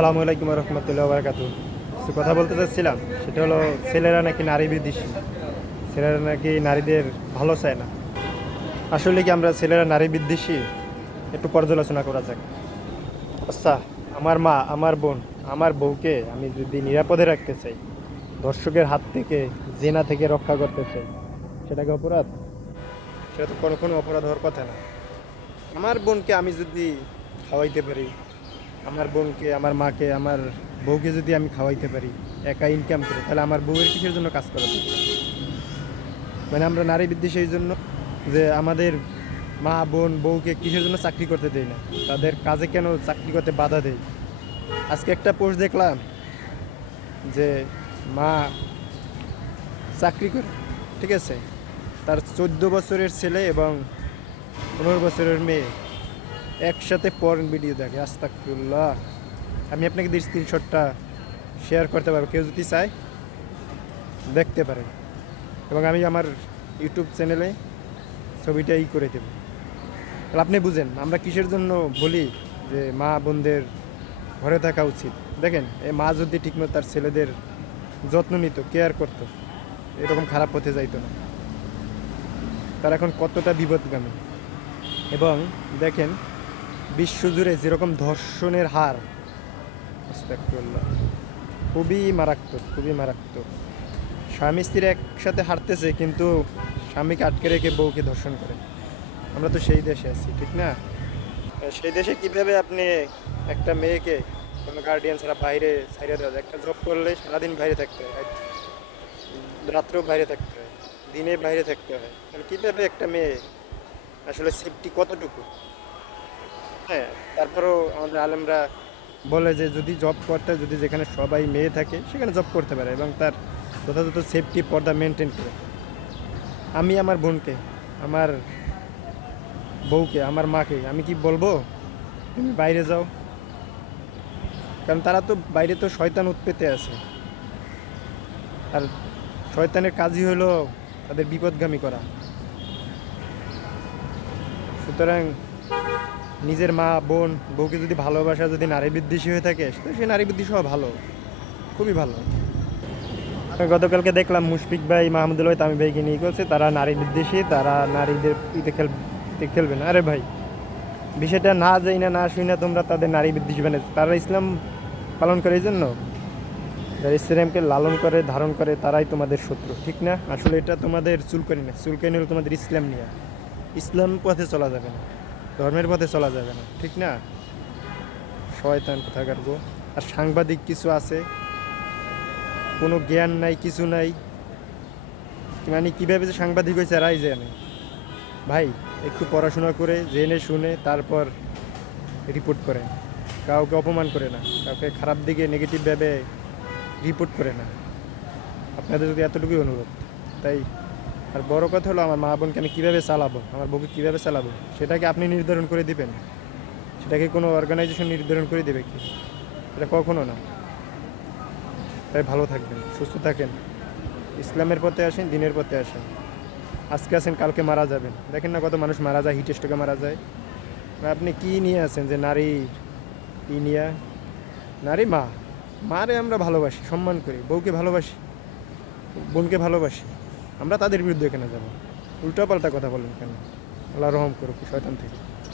আসসালামু আলাইকুম রহমতুল্লাহ বারকাতু কিছু কথা বলতে চাচ্ছিলাম, সেটা হলো ছেলেরা নাকি নারী বিদ্বেষী? ছেলেরা নাকি নারীদের ভালো চায় না? আসলে কি আমরা ছেলেরা নারী বিদ্বেষী? একটু পর্যালোচনা করা যাক। আচ্ছা আমার মা, আমার বোন, আমার বউকে আমি যদি নিরাপদে রাখতে চাই দর্শকের হাত থেকে, জেনা থেকে রক্ষা করতে চাই, সেটা কি অপরাধ? সেটা তো কোনো কোনো অপরাধ হওয়ার কথা না। আমার বোনকে আমি যদি খাওয়াইতে পারি আমার বোনকে, আমার মাকে, আমার বউকে যদি আমি খাওয়াইতে পারি, একা ইনকাম করে, তাহলে আমার বউয়ের কিসের জন্য কাজ করা? মানে আমরা নারী বিদ্বেষী এই জন্য যে আমাদের মা, বোন, বউকে কিসের জন্য চাকরি করতে দেয় না? তাদের কাজে কেন চাকরি করতে বাধা দেয়? আজকে একটা পোস্ট দেখলাম যে মা চাকরি করে, ঠিক আছে? তার চোদ্দ বছরের ছেলে এবং পনেরো বছরের মেয়ে। একসাথে পর্ন ভিডিও দেখে আস্তাকুল্লাহ আমি আপনাকে দিই স্ক্রিনশটটা শেয়ার করতে পারব। কেউ যদি চায়, দেখতে পারেন। এবং আমি আমার ইউটিউব চ্যানেলে ছবিটা ই করে দেব। তাহলে আপনি বুঝেন, আমরা কিসের জন্য বলি যে মা বোনদের ঘরে থাকা উচিত? দেখেন এই মা যদি ঠিকমতো তার ছেলেদের যত্ন নিত কেয়ার করতো, এরকম খারাপ পথে যাইতো না। তার এখন কতটা বিপদগামী। এবং দেখেন বিশ্বজুড়ে যেরকম ধর্ষণের হার খুবই মারাত্মক খুবই মারাত্মক। স্বামী স্ত্রী একসাথে হাঁটতেছে কিন্তু স্বামীকে আটকে রেখে বউকে ধর্ষণ করে। আমরা তো সেই দেশে আছি, ঠিক না? সেই দেশে কীভাবে আপনি একটা মেয়েকে কোনো গার্ডিয়ান ছাড়া বাইরে ছাইড়ে দেওয়া যায়? একটা জব করলে সারাদিন বাইরে থাকতে হয়, রাত্রেও বাইরে থাকতে হয়, দিনে বাইরে থাকতে হয়। কীভাবে একটা মেয়ে আসলে সেফটি কতটুকু? হ্যাঁ তারপরেও আমাদের আলেমরা বলে যে যদি জব করতে, যদি যেখানে সবাই মেয়ে থাকে, সেখানে জব করতে পারে এবং তার যথাযথ সেফটি পর্দা মেনটেন করে। আমি আমার বোনকে, আমার বউকে, আমার মাকে, আমি কি বলব? তুমি বাইরে যাও। কারণ তারা তো বাইরে তো শয়তান উৎপেতে আছে। আর শয়তানের কাজই হলো তাদের বিপদগামী করা। সুতরাং নিজের মা, বোন, বউকে যদি ভালোবাসা, যদি নারী বিদ্বেষী হয়ে থাকে, তো সে নারী বিদ্বেষী হওয়া ভালো। খুবই ভালো। গতকালকে দেখলাম মুশফিক ভাই, মাহমুদুল ভাই তামি ভাইকে নিয়ে করছে তারা নারী বিদ্বেষী, তারা নারীদের ইতে খেল খেলবে না। আরে ভাই, বিষয়টা না যাই না না শুই না তোমরা তাদের নারী বিদ্বেষী বানাই তারা ইসলাম পালন করে এই জন্য? যারা ইসলামকে লালন করে, ধারণ করে, তারাই তোমাদের শত্রু, ঠিক না? আসলে এটা তোমাদের চুলকানি না। চুলকানি হলো তোমাদের ইসলাম নিয়ে। ইসলাম পথে চলা যাবে না। ধর্মের পথে চলা যাবে না, ঠিক না? শয়তান কোথাকার গো? আর সাংবাদিক কিছু আছে? কোনো জ্ঞান নাই, কিছু নাই। মানে কীভাবে যে সাংবাদিক হয়েছে এরাই জানে। ভাই, একটু পড়াশোনা করে, জেনে শুনে, তারপর রিপোর্ট করেন। কাউকে অপমান করে না, কাউকে খারাপ দিকে নেগেটিভভাবে রিপোর্ট করে না। আপনাদের যদি এতটুকুই অনুরোধ, তাই আর বড় কথা হলো আমার মা বোনকে আমি কীভাবে চালাবো? আমার বউকে কীভাবে চালাবো? সেটাকে আপনি নির্ধারণ করে দিবেন। সেটাকে কোনো অর্গানাইজেশন নির্ধারণ করে দেবে কি? এটা কখনো না। তাই ভালো থাকবেন, সুস্থ থাকেন। ইসলামের পথে আসেন, দিনের পথে আসেন। আজকে আসেন কালকে মারা যাবেন। দেখেন না কত মানুষ মারা যায় হিট স্ট্রোকে মারা যায়। আপনি কি নিয়ে আছেন যে নারী? ই নিয়ে? নারী মা। মারে আমরা ভালোবাসি, সম্মান করি, বউকে ভালোবাসি, বোনকে ভালোবাসি। আমরা তাদের বিরুদ্ধে এখানে যাব? উল্টোপাল্টা কথা বলেন কেন? আল্লাহ রহম করুক শয়তান থেকে।